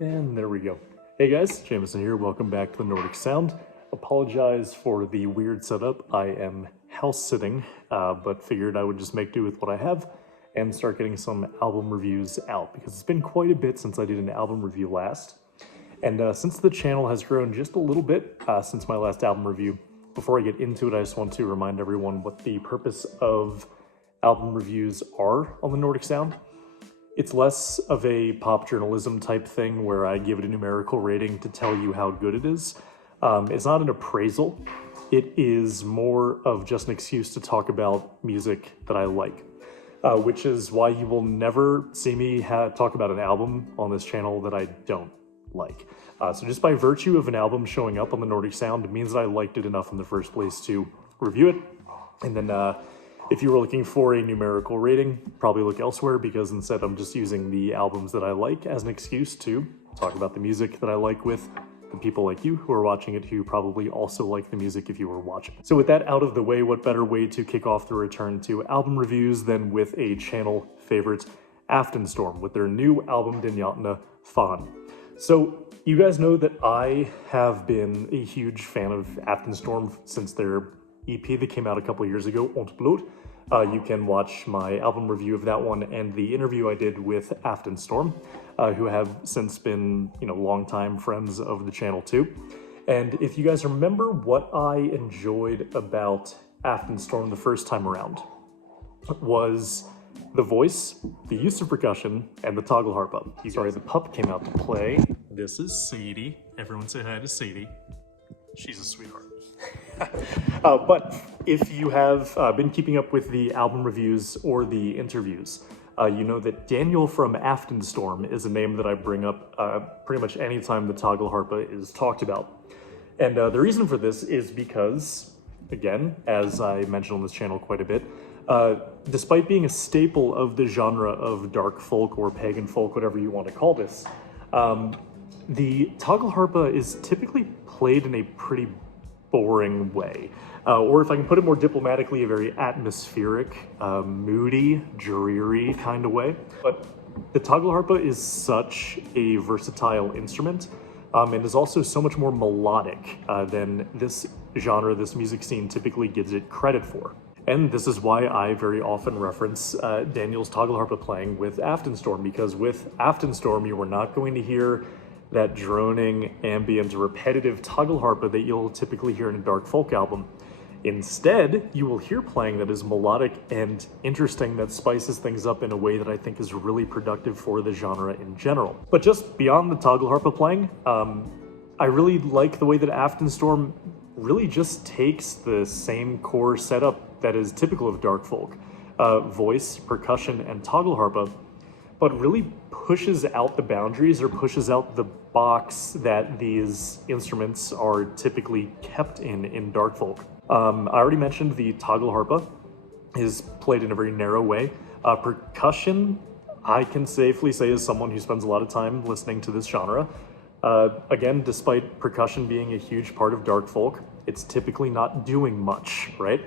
And there we go. Hey guys, Jameson here. Welcome back to the Nordic Sound. Apologize for the weird setup. I am house sitting, but figured I would just make do with what I have and start getting some album reviews out because it's been quite a bit since I did an album review last. And since the channel has grown just a little bit since my last album review, before I get into it, I just want to remind everyone what the purpose of album reviews are on the Nordic Sound. It's less of a pop journalism type thing where I give it a numerical rating to tell you how good it is. It's not an appraisal. It is more of just an excuse to talk about music that I like, which is why you will never see me talk about an album on this channel that I don't like. So just by virtue of an album showing up on the Nordic Sound, it means that I liked it enough in the first place to review it. And then if you were looking for a numerical rating, probably look elsewhere because instead I'm just using the albums that I like as an excuse to talk about the music that I like with the people like you who are watching it who probably also like the music if you were watching. So with that out of the way, what better way to kick off the return to album reviews than with a channel favorite, Aftenstorm, with their new album, Jotna Faen. So you guys know that I have been a huge fan of Aftenstorm since their EP that came out a couple years ago, Ondt Blot. You can watch my album review of that one and the interview I did with Aftenstorm, who have since been, longtime friends of the channel too. And if you guys remember what I enjoyed about Aftenstorm the first time around, was the voice, the use of percussion, and the Tagelharpa. Sorry, the pup came out to play. This is Sadie. Everyone say hi to Sadie. She's a sweetheart. But if you have been keeping up with the album reviews or the interviews, you know that Daniel from Aftenstorm is a name that I bring up pretty much anytime the Tagelharpa is talked about. And the reason for this is because, again, as I mentioned on this channel quite a bit, despite being a staple of the genre of dark folk or pagan folk, whatever you want to call this, the Tagelharpa is typically played in a pretty boring way. Or if I can put it more diplomatically, a very atmospheric, moody, dreary kind of way. But the Tagelharpa is such a versatile instrument and is also so much more melodic than this genre, this music scene typically gives it credit for. And this is why I very often reference Daniel's Tagelharpa playing with Aftenstorm, because with Aftenstorm, you are not going to hear that droning, ambient, repetitive Tagelharpa that you'll typically hear in a dark folk album. Instead, you will hear playing that is melodic and interesting, that spices things up in a way that I think is really productive for the genre in general. But just beyond the Tagelharpa playing, I really like the way that Aftenstorm really just takes the same core setup that is typical of dark folk, voice, percussion, and Tagelharpa, but really pushes out the boundaries or pushes out the box that these instruments are typically kept in dark folk. I already mentioned the Tagelharpa is played in a very narrow way. Percussion, I can safely say as someone who spends a lot of time listening to this genre, again, despite percussion being a huge part of dark folk, it's typically not doing much, right?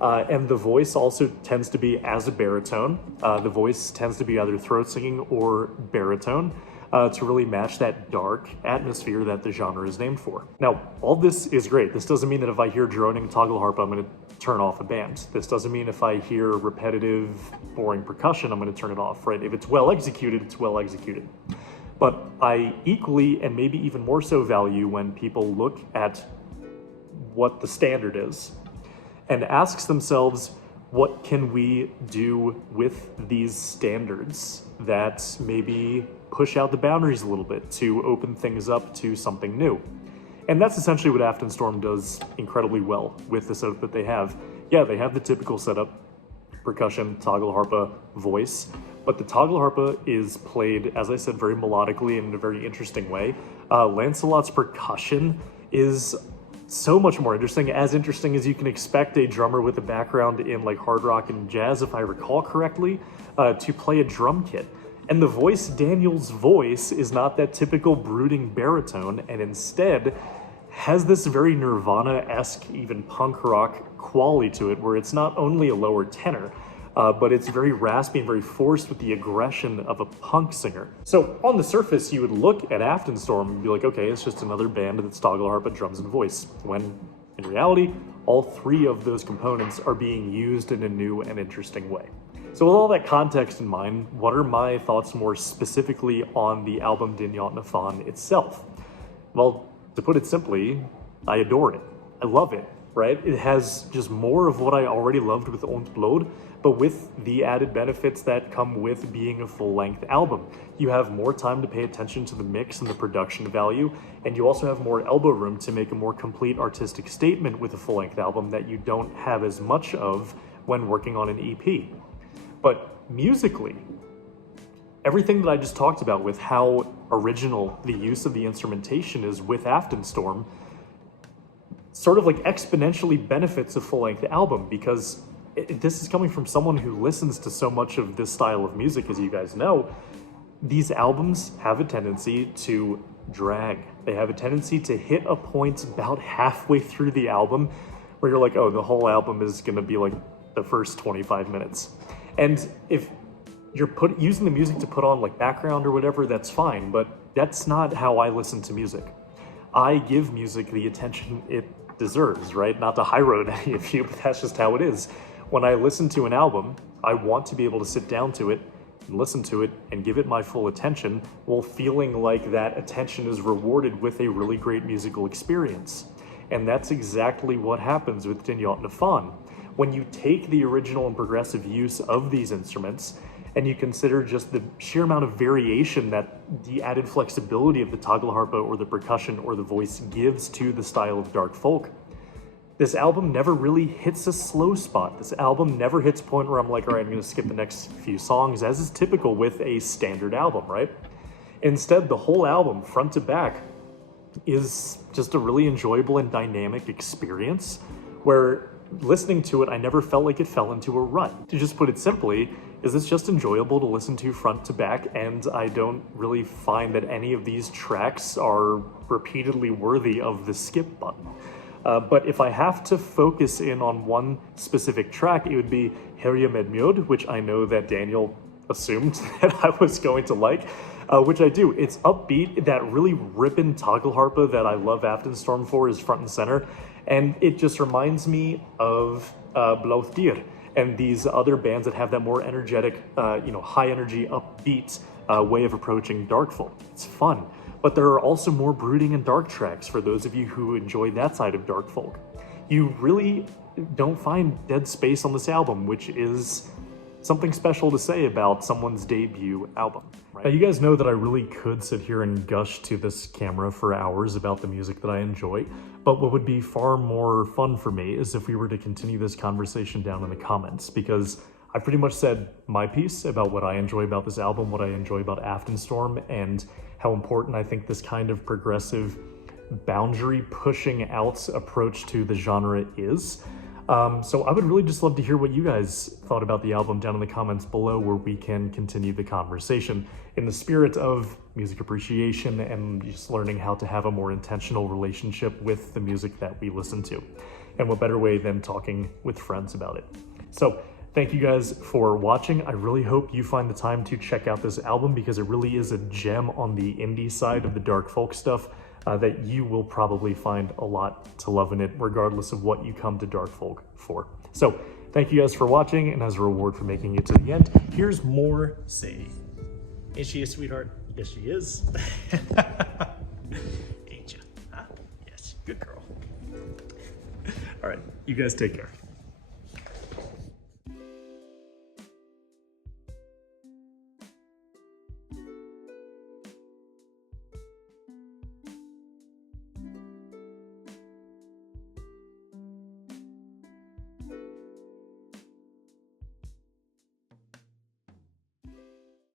And the voice also tends to be as a baritone. The voice tends to be either throat singing or baritone to really match that dark atmosphere that the genre is named for. Now, all this is great. This doesn't mean that if I hear droning Tagelharpa, I'm going to turn off a band. This doesn't mean if I hear repetitive, boring percussion, I'm going to turn it off, right? If it's well executed, it's well executed. But I equally, and maybe even more so, value when people look at what the standard is and asks themselves, what can we do with these standards that maybe push out the boundaries a little bit to open things up to something new? And that's essentially what Aftenstorm does incredibly well with the setup that they have. Yeah, they have the typical setup, percussion, Tagelharpa, voice, but the Tagelharpa is played, as I said, very melodically and in a very interesting way. Lancelot's percussion is so much more interesting as you can expect a drummer with a background in like hard rock and jazz, if I recall correctly, to play a drum kit. And the voice, Daniel's voice, is not that typical brooding baritone, and instead has this very Nirvana-esque, even punk rock quality to it, where it's not only a lower tenor, but it's very raspy and very forced with the aggression of a punk singer. So on the surface, you would look at Aftenstorm and be like, okay, it's just another band that's Tagelharpa, drums and voice, when in reality, all three of those components are being used in a new and interesting way. So with all that context in mind, what are my thoughts more specifically on the album Jotna Faen itself? Well, to put it simply, I adore it. I love it, right? It has just more of what I already loved with Ondt Blot, but with the added benefits that come with being a full-length album. You have more time to pay attention to the mix and the production value, and you also have more elbow room to make a more complete artistic statement with a full-length album that you don't have as much of when working on an EP. But musically, everything that I just talked about with how original the use of the instrumentation is with Aftenstorm sort of like exponentially benefits a full-length album, because this is coming from someone who listens to so much of this style of music, as you guys know. These albums have a tendency to drag. They have a tendency to hit a point about halfway through the album where you're like, oh, the whole album is gonna be like the first 25 minutes. And if you're using the music to put on like background or whatever, that's fine, but that's not how I listen to music. I give music the attention it deserves, right? Not to high road any of you, but that's just how it is. When I listen to an album, I want to be able to sit down to it and listen to it and give it my full attention while feeling like that attention is rewarded with a really great musical experience. And that's exactly what happens with Jotna Faen. When you take the original and progressive use of these instruments and you consider just the sheer amount of variation that the added flexibility of the Tagelharpa or the percussion or the voice gives to the style of dark folk, this album never really hits a slow spot. This album never hits a point where I'm like, all right, I'm gonna skip the next few songs, as is typical with a standard album, right? Instead, the whole album, front to back, is just a really enjoyable and dynamic experience where listening to it, I never felt like it fell into a rut. To just put it simply, is it's just enjoyable to listen to front to back, and I don't really find that any of these tracks are repeatedly worthy of the skip button. But if I have to focus in on one specific track, it would be Herja med mjød, which I know that Daniel assumed that I was going to like, which I do. It's upbeat, that really ripping Tagelharpa that I love Aftenstorm for is front and center, and it just reminds me of Blauwdier and these other bands that have that more energetic, high energy, upbeat way of approaching dark folk. It's fun. But there are also more brooding and dark tracks for those of you who enjoy that side of dark folk. You really don't find dead space on this album, which is something special to say about someone's debut album. Right? Now, you guys know that I really could sit here and gush to this camera for hours about the music that I enjoy, but what would be far more fun for me is if we were to continue this conversation down in the comments, because I've pretty much said my piece about what I enjoy about this album, what I enjoy about Aftenstorm, and how important I think this kind of progressive, boundary-pushing out approach to the genre is. So I would really just love to hear what you guys thought about the album down in the comments below, where we can continue the conversation in the spirit of music appreciation and just learning how to have a more intentional relationship with the music that we listen to. And what better way than talking with friends about it. So thank you guys for watching. I really hope you find the time to check out this album, because it really is a gem on the indie side of the dark folk stuff that you will probably find a lot to love in it, regardless of what you come to dark folk for. So thank you guys for watching, and as a reward for making it to the end, here's more Sadie. Is she a sweetheart? Yes, she is. Ain't ya? Huh? Yes, good girl. All right, you guys take care.